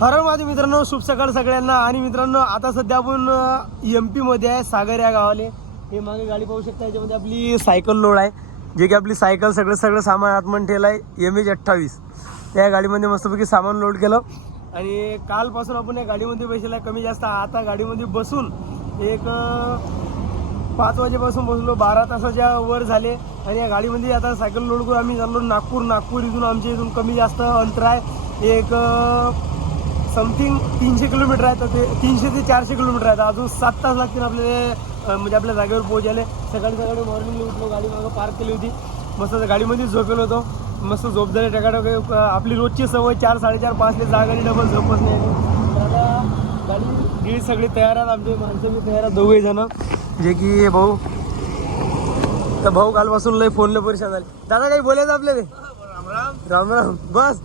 हर माझे मित्रांनो शुभ सकाळ सगळ्यांना. आणि मित्रांनो आता सध्या आपण एममध्ये आहे सागर या गावाले. हे मागे गाडी पाहू शकता याच्यामध्ये आपली सायकल लोड आहे. जे की आपली सायकल सगळं सगळं सामान आतमन ठेवलं आहे एम एच अठ्ठावीस. त्या गाडीमध्ये मस्तपैकी सामान लोड केलं. आणि कालपासून आपण या गाडीमध्ये बसलेला कमी जास्त आता गाडीमध्ये बसून एक पाच वाजेपासून बसलो. बारा तासाच्या वर झाले. आणि या गाडीमध्ये आता सायकल लोड करून आम्ही चाललो नागपूर. नागपूर इथून आमच्या इथून कमी जास्त अंतर आहे. एक समथिंग तीनशे किलोमीटर आहे तर ते तीनशे ते चारशे किलोमीटर आहे. तर अजून सात तास लागतील आपल्याला म्हणजे आपल्या जागेवर पोहोचायला. सकाळी सकाळी मॉर्निंगला उठलो गाडी मागं पार्क केली होती. मस्त गाडीमध्ये झोपेलो होतो. मस्त झोप झाली टकाटक आपली रोजची सवय चार साडेचार पाचले जाग आणि डबल झोपच नाही. आली. तर आता गाडी गिडी सगळी तयार आहेत आमचे माणसं बी तयार आहेत दोघे जण. जे की भाऊ तर भाऊ कालपासून लय फोनला परेशान झाले. दादा काही बोलायचं आपल्याला? राम राम. बस.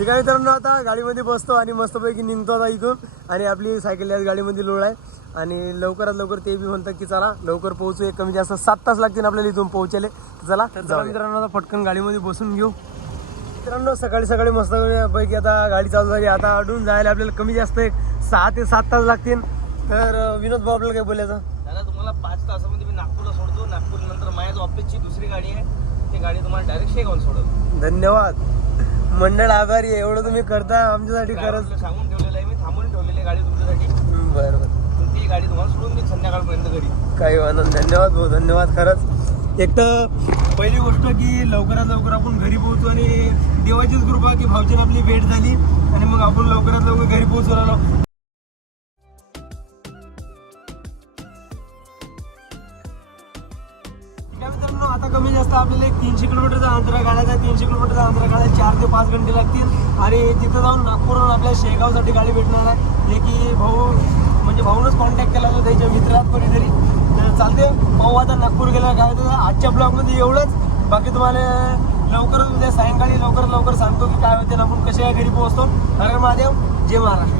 ठीक आहे मित्रांनो आता गाडीमध्ये बसतो आणि मस्तपैकी निघतो आता इथून. आणि आपली सायकल याच गाडीमध्ये लोड आहे आणि लवकरात लवकर ते बी म्हणतात की चला लवकर पोहोचू. एक कमी जास्त सात तास लागतील आपल्याला इथून पोहोचले. चला तर चला मित्रांनो आता पटकन गाडीमध्ये बसून घेऊ. मित्रांनो सकाळी सकाळी मस्त पैकी आता गाडी चालू झाली. आता अडून जायला आपल्याला कमी जास्त एक सहा ते सात तास लागतील. तर विनोद भाऊ आपल्याला काय बोलायचं? दादा तुम्हाला पाच तासामध्ये मी नागपूरला सोडतो. नागपूर नंतर माझ्या ऑफिसची दुसरी गाडी आहे. ती गाडी तुम्हाला डायरेक्ट शेगावून सोडतो. धन्यवाद. मंडळ आभारी आहे एवढं तुम्ही करता आमच्यासाठी खरंच. सांगून ठेवलेलं आहे मी थांबून ठेवलेली गाडी तुमच्यासाठी. बरं बरं पण ती गाडी तुम्हाला सोडून देईल संध्याकाळपर्यंत घरी. काही आनंद धन्यवाद भाऊ धन्यवाद खरंच. एक तर पहिली गोष्ट की लवकरात लवकर आपण घरी पोहोचू आणि देवाचीच कृपा की भाऊची आपली भेट झाली आणि मग आपण लवकरात लवकर घरी पोहोचू राहिलो. मित्रांनो आता कमी जास्त आपल्याला एक तीनशे किलोमीटरचा अंतर काढायचा आहे. तीनशे किलोमीटरचा अंतर काढायला चार ते पाच घंटे लागतील. आणि तिथं जाऊन नागपूरहून आपल्या शेगावसाठी गाडी भेटणार आहे. जे की भाऊ म्हणजे भाऊनच कॉन्टॅक्ट केला होता त्याच्या मित्रात कोणीतरी. तर चालते भाऊ आता नागपूर गेला. काय होतं आजच्या ब्लॉगमध्ये एवढंच. बाकी तुम्हाला लवकरच उद्या सायंकाळी लवकर लवकर सांगतो की काय होते ना आपण कशा घरी पोहोचतो. हर महादेव. जय महाराष्ट्र.